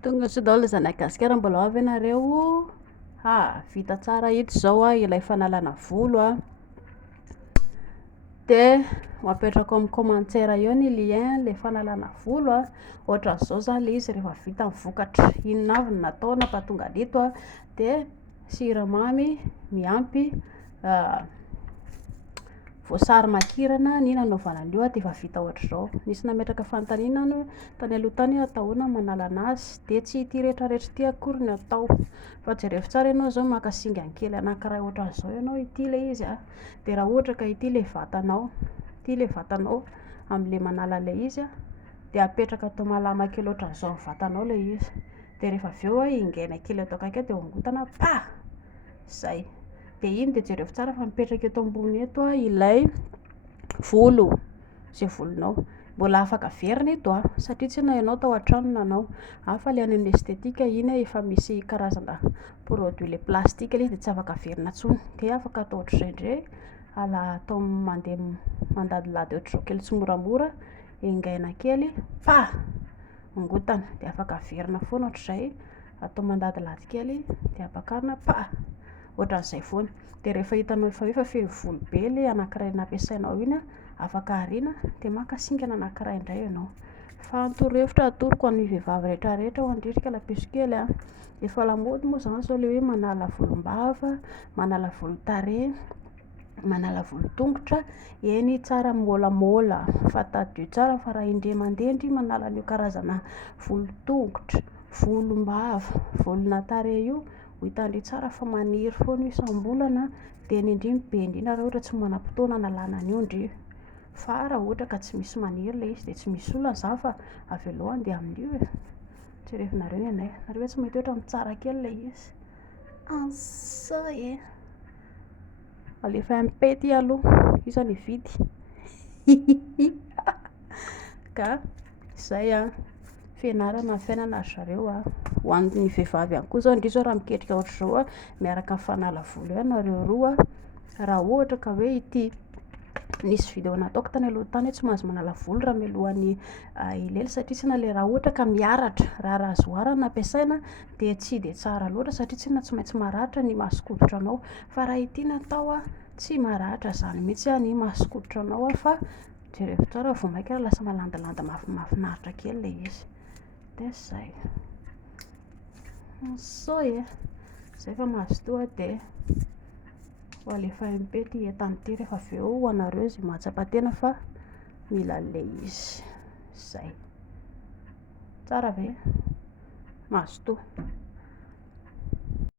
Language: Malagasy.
Tonga sy daholo zanagasikara mbola avy ianareo. Vita tsara ito zao ilay fanalana volo de apetrako amin'ny commentaire eo ny lien le fanalana volo ohatra zao zany le izy rehefa vita ny vokatra inona avy no natao nampahatonga dito de siramamy miampy voasary makirana ny nanaovana an'io de efa vita ohatra zao. Nisy nametraka fanontaniana tany aloha tany atahoana manala anazy de tsy ity rehetrarehetra ity akory ny atao fa jereo tsara ianao zao maka singa kely anankiray ohatra zao ianao ity le izy de raha ohatra ka ity le vatanao am'le manala le izy de apetraka atao malama kely ohatra zao ny vatanao le izy de rehefa aveo ingaina kely atao akaiky de hongotana zay de iny de jereo tsara fa mipetraka eto ambony eto ilay volo zay volonao mbola afaka averina ito satria tsy na ianao tao an-trano nanao fa le any amin'ny estetika iny efa misy karazana produit le plastique le izy de tsy afaka averina intsony de afaka atao ohatr'izay ndray atao mandeha mandadilady ohatr'izao kely tsy moramora ingaina kely hongotana de afaka averina foana ohatr'izay atao mandadilady kely de apakarina ohatran'izay foana de rehefa hitanao efa feno volo be le anankiray nampiasainao iny afaka ariana de maka singana anankiray indray ianao fa torohevitra atoroko an'ny vehivavy rehetrarehetra ho andritra lapiso kely efa lamaody moa zany zao le hoe manala volom-bava, manala volo-tarehy, manala volo-tongotra eny tsara môlamôla fa tadio tsara fa raha indray mandendry manala an'io karazana volo-tongotra, volom-bava, volona-tarehy io ho hitandry tsara fa maniry foana isam-bolana de ny indriny be indrindra raha ohatra tsy manam-potoana analana an'io ndry fa raha ohatra ka tsy misy maniry le izy de tsy misy olana zany fa avelo andeha amin'io jerefinareo ny anay nareo tsy mety ohatra mitsara kely le izy alefa impety aloha isany vidy ka zay fianarana fiainana ry zareo ho an'ny vehivavy ihany koa zao indrindra zao raha miketrika ohatr'izao miaraka amin'ny fanala volo ianareo roa raha ohatra ka hoe ity nisy video nataoko tany aloha tany tsy mahazo manala volo raha mialohan'ny ilely satria tsy na le raha ohatra ka miaratra raha razoarana nampiasaina de tsy de tsara loatra satria tsy na tsy maintsy maratra ny masokoditra anao fa raha ity natao tsy maratra zany mihitsy ny masokoditra anao fa jereo tsara vao maika lasa malandilanda mahafinaritra kely le izy de zay zay fa mahazo toa de alefa impety entany ity rehefa aveo ho anareo zay mahatsapa-tena fa mila le izy zay tsara ve mahazo toa.